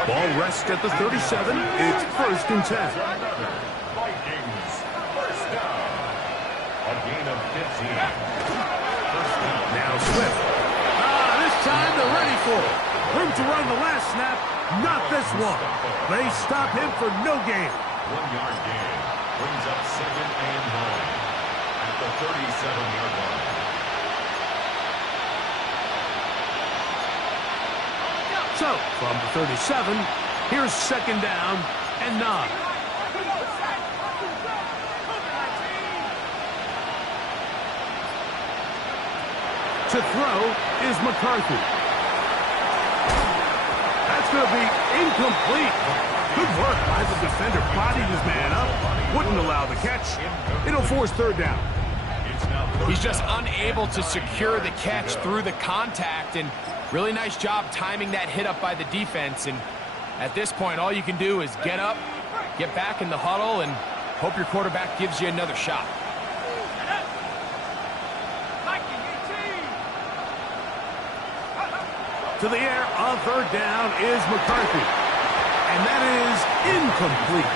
Ball rests at the 37. It's 1st and 10. Vikings 1st down. A gain of 15. 1st down. Now Swift. This time they're ready for it. Room to run the last snap. Not this one. They stop him for no gain. 1-yard gain. Brings up 2nd and 9. At the 37-yard line. So, from the 37, here's 2nd down and 9. To throw is McCarthy. That's going to be incomplete. Good work by the defender. Bodied his man up. Wouldn't allow the catch. It'll force 3rd down. He's just unable to secure the catch through the contact, and really nice job timing that hit up by the defense. And at this point, all you can do is get up, get back in the huddle, and hope your quarterback gives you another shot. To the air on 3rd down is McCarthy. And that is incomplete.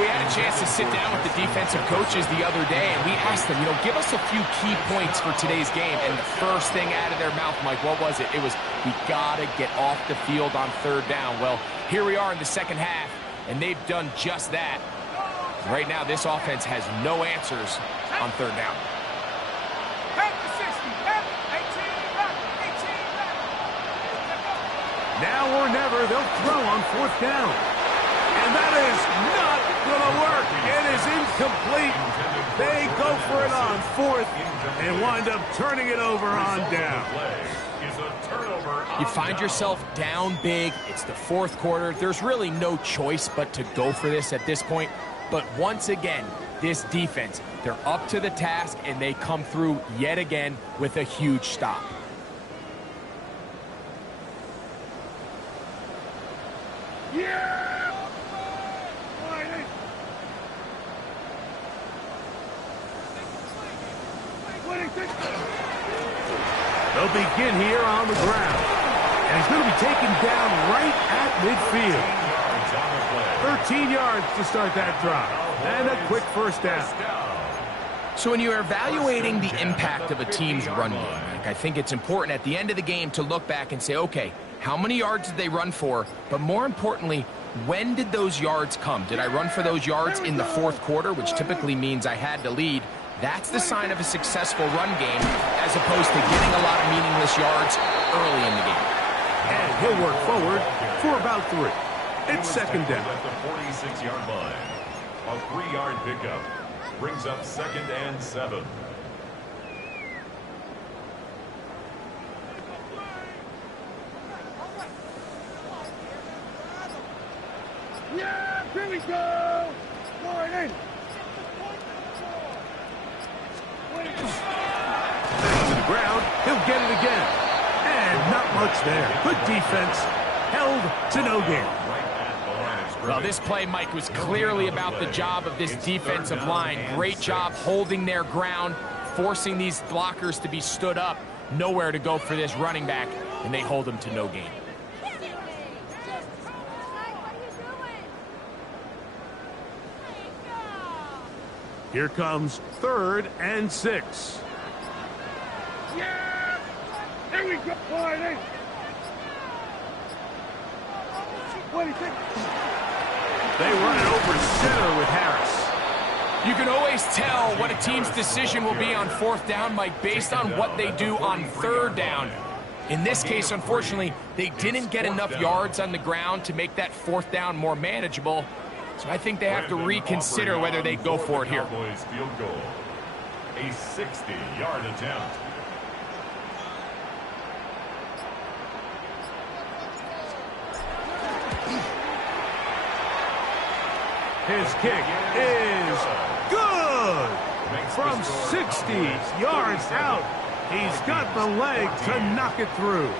We had a chance to sit down with the defensive coaches the other day, and we asked them, give us a few key points for today's game. And the first thing out of their mouth, Mike, what was it? It was, we got to get off the field on 3rd down. Well, here we are in the 2nd half, and they've done just that. Right now, this offense has no answers on 3rd down. Now or never, they'll throw on 4th down. And that is not going to work. It is incomplete. They go for it on 4th and wind up turning it over on down. You find yourself down big. It's the 4th quarter. There's really no choice but to go for this at this point. But once again, this defense, they're up to the task, and they come through yet again with a huge stop. They'll begin here on the ground. And he's going to be taken down right at midfield. 13 yards to start that drive. And a quick 1st down. So when you're evaluating the impact of a team's run game, I think it's important at the end of the game to look back and say, okay, how many yards did they run for? But more importantly, when did those yards come? Did I run for those yards in the 4th quarter, which typically means I had to lead? That's the sign of a successful run game, as opposed to getting a lot of meaningless yards early in the game. And he'll work forward for about 3. It's second down. At the 46-yard line. A 3-yard pickup brings up 2nd and 7. Yeah, here we go. Morning. To the ground, he'll get it again. And not much there. Good defense. Held to no gain. Well, this play, Mike, was clearly about the job of this defensive line. Great job holding their ground, forcing these blockers to be stood up. Nowhere to go for this running back, and they hold him to no gain. Here comes 3rd and 6. Yeah. Here we go. Morning. What do you think? They run it over center with Harris. You can always tell what a team's decision will be on 4th down, Mike, based on what they do on 3rd down. In this case, unfortunately, they didn't get enough yards on the ground to make that 4th down more manageable. So I think they have to reconsider whether they go for it here. Field goal. A 60-yard attempt. His kick is good. From 60 yards out, he's got the leg to knock it through.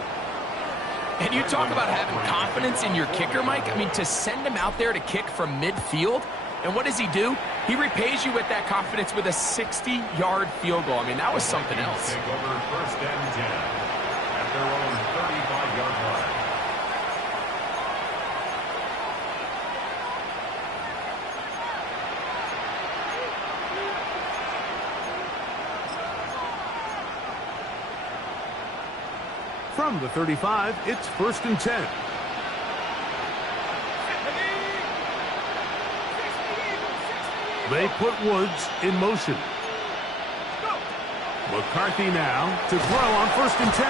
And you talk about having confidence in your kicker, Mike. I mean, to send him out there to kick from midfield, and what does he do? He repays you with that confidence with a 60-yard field goal. I mean, that was something else. Take over 1st and 10 at their own 35-yard line. From the 35, it's 1st and 10. They put Woods in motion. McCarthy now to throw on 1st and 10.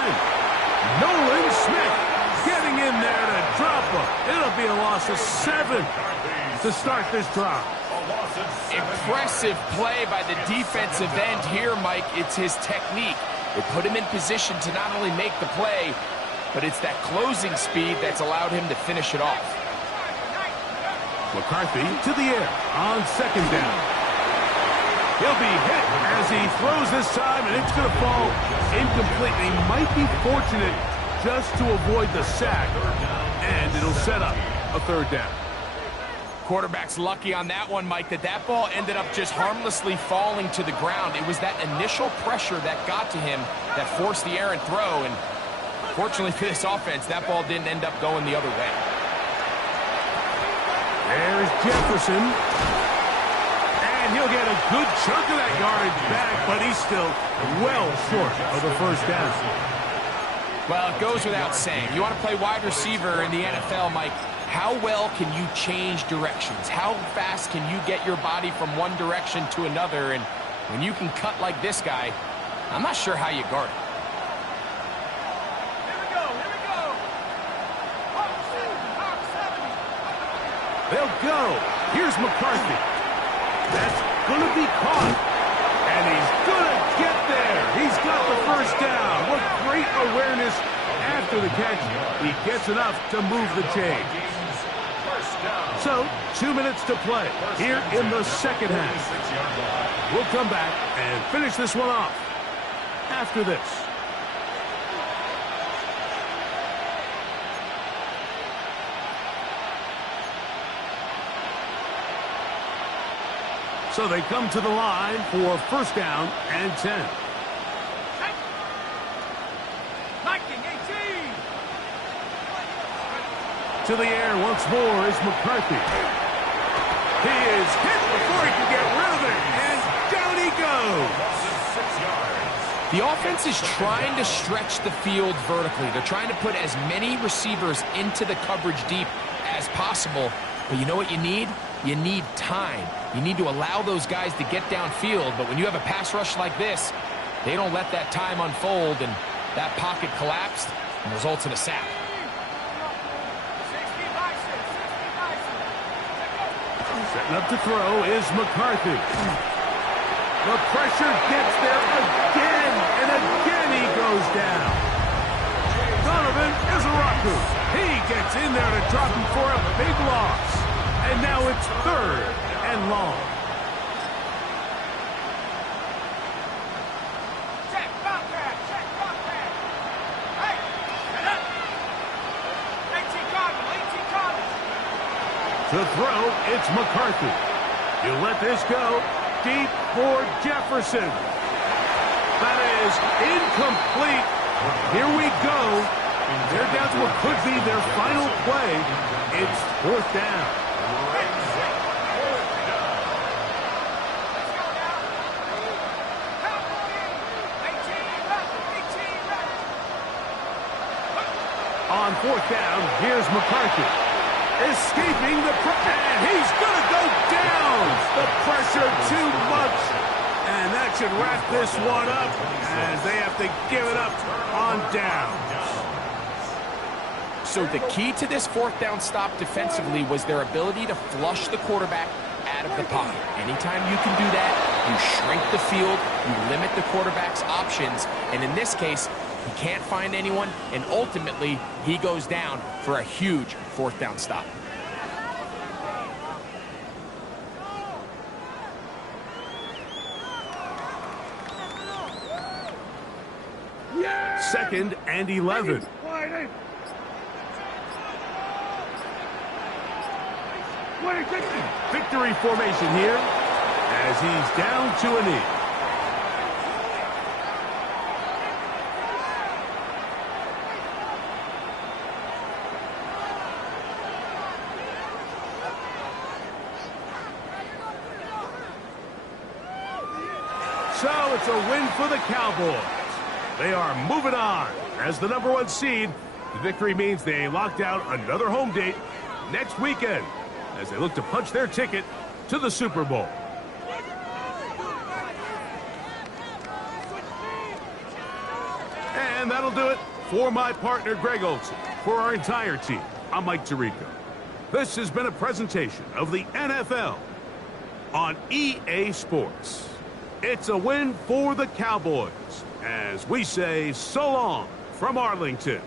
Nolan Smith getting in there to drop him. It'll be a loss of 7 to start this drive. Impressive play by the defensive end here, Mike. It's his technique. It put him in position to not only make the play, but it's that closing speed that's allowed him to finish it off. McCarthy to the air on 2nd down. He'll be hit as he throws this time, and it's going to fall incomplete. He might be fortunate just to avoid the sack, and it'll set up a 3rd down. Quarterback's lucky on that one, Mike, that ball ended up just harmlessly falling to the ground. It was that initial pressure that got to him that forced the errant throw, and fortunately for this offense, that ball didn't end up going the other way. There's Jefferson, and he'll get a good chunk of that yardage back, but he's still well short of the 1st down. Well, it goes without saying. You want to play wide receiver in the NFL, Mike, how well can you change directions? How fast can you get your body from one direction to another? And when you can cut like this guy, I'm not sure how you guard it. Here we go. Here we go. Hawk 70. They'll go. Here's McCarthy. That's going to be caught. And he's going to get there. He's got the 1st down. What great awareness after the catch. He gets enough to move the chains. So, 2 minutes to play here in the 2nd half. We'll come back and finish this one off after this. So they come to the line for 1st down and 10. To the air once more is McCarthy. He is hit before he can get rid of it, and down he goes. The offense is trying to stretch the field vertically. They're trying to put as many receivers into the coverage deep as possible. But you know what you need? You need time. You need to allow those guys to get downfield. But when you have a pass rush like this, they don't let that time unfold, and that pocket collapsed and results in a sack. Setting up to throw is McCarthy. The pressure gets there again, and again he goes down. Donovan Izaraku. He gets in there to drop him for a big loss. And now it's 3rd and long. Check, Bobcat, check, Bobcat. Hey, get up. 18 Cardinals. To throw, it's McCarthy. You let this go. Deep for Jefferson. That is incomplete. Here we go. They're down to what could be their final play. It's 4th down. On 4th down, here's McCarthy. Escaping the pressure, and he's going to go down. The pressure too much. And that should wrap this one up as they have to give it up on downs. So the key to this 4th down stop defensively was their ability to flush the quarterback out of the pocket. Anytime you can do that, you shrink the field, you limit the quarterback's options, and in this case, he can't find anyone, and ultimately, he goes down for a huge 4th down stop. Yeah! 2nd and 11. Victory formation here as he's down to a knee. So it's a win for the Cowboys. They are moving on as the #1 seed. The victory means they locked out another home date next weekend as they look to punch their ticket to the Super Bowl. And that'll do it for my partner, Greg Olson. For our entire team, I'm Mike Tirico. This has been a presentation of the NFL on EA Sports. It's a win for the Cowboys as we say so long from Arlington.